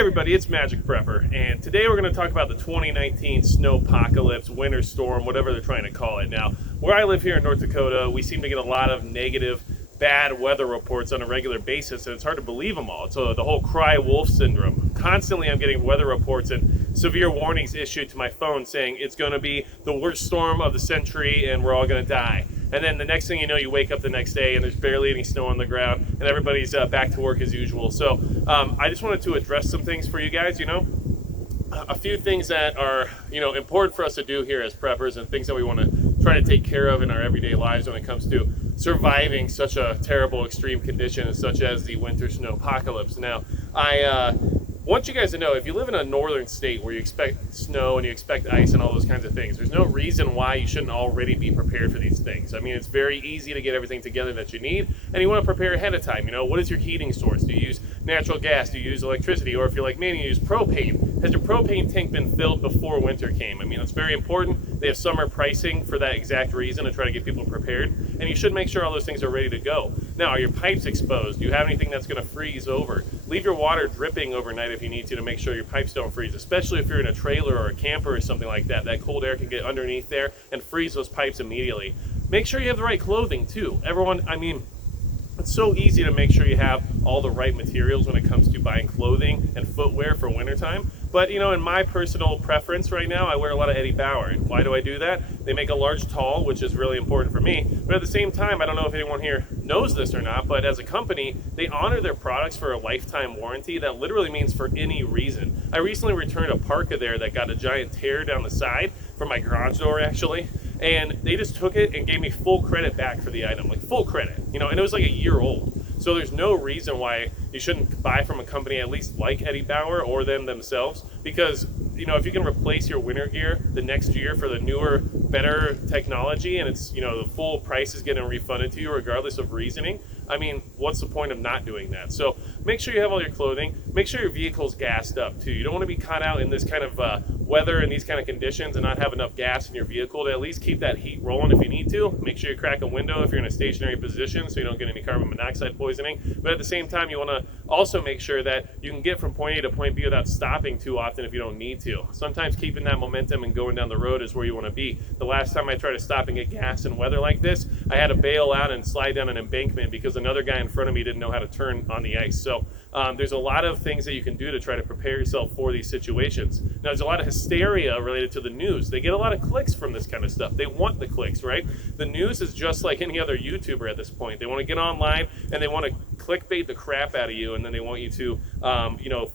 everybody, it's Magic Prepper, and today we're going to talk about the 2019 snowpocalypse, winter storm, whatever they're trying to call it. Now, where I live here in North Dakota, we seem to get a lot of negative, bad weather reports on a regular basis, and it's hard to believe them all. So the whole cry wolf syndrome. Constantly I'm getting weather reports and severe warnings issued to my phone saying it's going to be the worst storm of the century and we're all going to die. And then the next thing you know, you wake up the next day and there's barely any snow on the ground and everybody's back to work as usual. So I just wanted to address some things for you guys, a few things that are, important for us to do here as preppers and things that we want to try to take care of in our everyday lives when it comes to surviving such a terrible extreme condition such as the winter snowpocalypse. Now, I want you guys to know, if you live in a northern state where you expect snow and you expect ice and all those kinds of things, there's no reason why you shouldn't already be prepared for these things. I mean, it's very easy to get everything together that you need, and you want to prepare ahead of time. What is your heating source? Do you use natural gas? Do you use electricity? Or if you're like me and you use propane, has your propane tank been filled before winter came? I mean, it's very important. They have summer pricing for that exact reason, to try to get people prepared, and you should make sure all those things are ready to go. Now, are your pipes exposed? Do you have anything that's going to freeze over? Leave your water dripping overnight if you need to make sure your pipes don't freeze, especially if you're in a trailer or a camper or something like that. That cold air can get underneath there and freeze those pipes immediately. Make sure you have the right clothing too. It's so easy to make sure you have all the right materials when it comes to buying clothing and footwear for wintertime. But in my personal preference right now, I wear a lot of Eddie Bauer. And why do I do that? They make a large tall, which is really important for me. But at the same time, I don't know if anyone here knows this or not, but as a company, they honor their products for a lifetime warranty. That literally means for any reason. I recently returned a parka there that got a giant tear down the side from my garage door, actually. And they just took it and gave me full credit back for the item, like full credit, and it was like a year old. So there's no reason why you shouldn't buy from a company at least like Eddie Bauer or them themselves, because if you can replace your winter gear the next year for the newer, better technology, and it's the full price is getting refunded to you regardless of reasoning, I mean, what's the point of not doing that? So make sure you have all your clothing. Make sure your vehicle's gassed up too. You don't want to be caught out in this kind of weather and these kind of conditions and not have enough gas in your vehicle to at least keep that heat rolling if you need to. Make sure you crack a window if you're in a stationary position so you don't get any carbon monoxide poisoning. But at the same time, you want to also make sure that you can get from point A to point B without stopping too often if you don't need to. Sometimes keeping that momentum and going down the road is where you want to be. The last time I tried to stop and get gas in weather like this, I had to bail out and slide down an embankment because another guy in front of me didn't know how to turn on the ice. So there's a lot of things that you can do to try to prepare yourself for these situations. Now, there's a lot of hysteria related to the news. They get a lot of clicks from this kind of stuff. They want the clicks, right? The news is just like any other YouTuber at this point. They want to get online and they want to clickbait the crap out of you, and then they want you to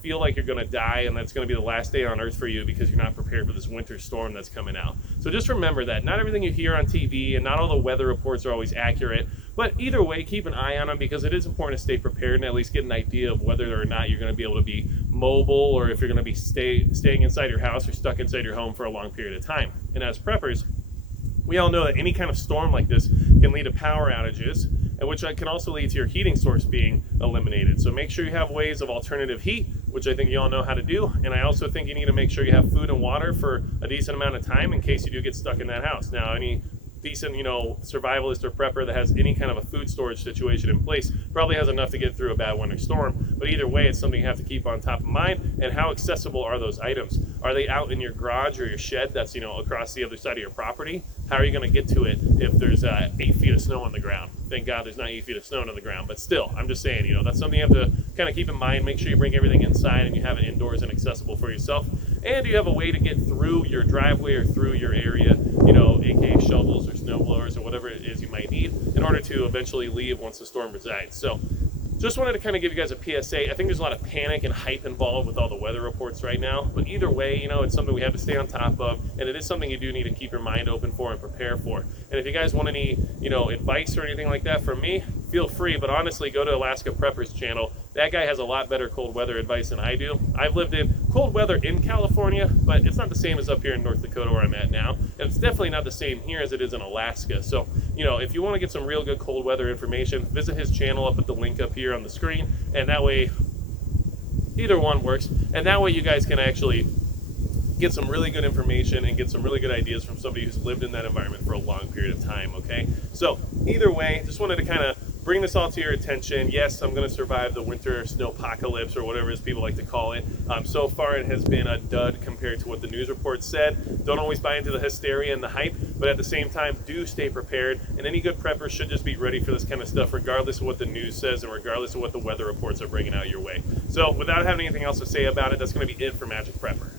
feel like you're going to die and that's going to be the last day on earth for you because you're not prepared for this winter storm that's coming out. So just remember that not everything you hear on TV and not all the weather reports are always accurate. But either way, keep an eye on them because it is important to stay prepared and at least get an idea of whether or not you're going to be able to be mobile or if you're going to be staying inside your house or stuck inside your home for a long period of time. And as preppers, we all know that any kind of storm like this can lead to power outages, and which can also lead to your heating source being eliminated. So make sure you have ways of alternative heat, which I think you all know how to do. And I also think you need to make sure you have food and water for a decent amount of time in case you do get stuck in that house. Now, any decent, survivalist or prepper that has any kind of a food storage situation in place probably has enough to get through a bad winter storm. But either way, it's something you have to keep on top of mind. And how accessible are those items? Are they out in your garage or your shed that's, across the other side of your property? How are you going to get to it if there's 8 feet of snow on the ground? Thank God there's not 8 feet of snow on the ground, but still, I'm just saying, that's something you have to kind of keep in mind. Make sure you bring everything inside and you have it indoors and accessible for yourself. And you have a way to get through your driveway or through your area, aka shovels or snow blowers or whatever it is you might need in order to eventually leave once the storm resides. So just wanted to kind of give you guys a PSA. I think there's a lot of panic and hype involved with all the weather reports right now. But either way, it's something we have to stay on top of. And it is something you do need to keep your mind open for and prepare for. And if you guys want any, advice or anything like that from me, feel free. But honestly, go to Alaska Prepper's channel. That guy has a lot better cold weather advice than I do. I've lived in cold weather in California, but it's not the same as up here in North Dakota where I'm at now. And it's definitely not the same here as it is in Alaska. So, if you want to get some real good cold weather information, visit his channel. I'll put the link up here on the screen. And that way, either one works. And that way you guys can actually get some really good information and get some really good ideas from somebody who's lived in that environment for a long period of time, okay? So either way, just wanted to kind of bring this all to your attention. Yes, I'm going to survive the winter snowpocalypse, or whatever it is people like to call it. So far, it has been a dud compared to what the news reports said. Don't always buy into the hysteria and the hype, but at the same time, do stay prepared. And any good prepper should just be ready for this kind of stuff, regardless of what the news says and regardless of what the weather reports are bringing out your way. So without having anything else to say about it, that's going to be it for Magic Prepper.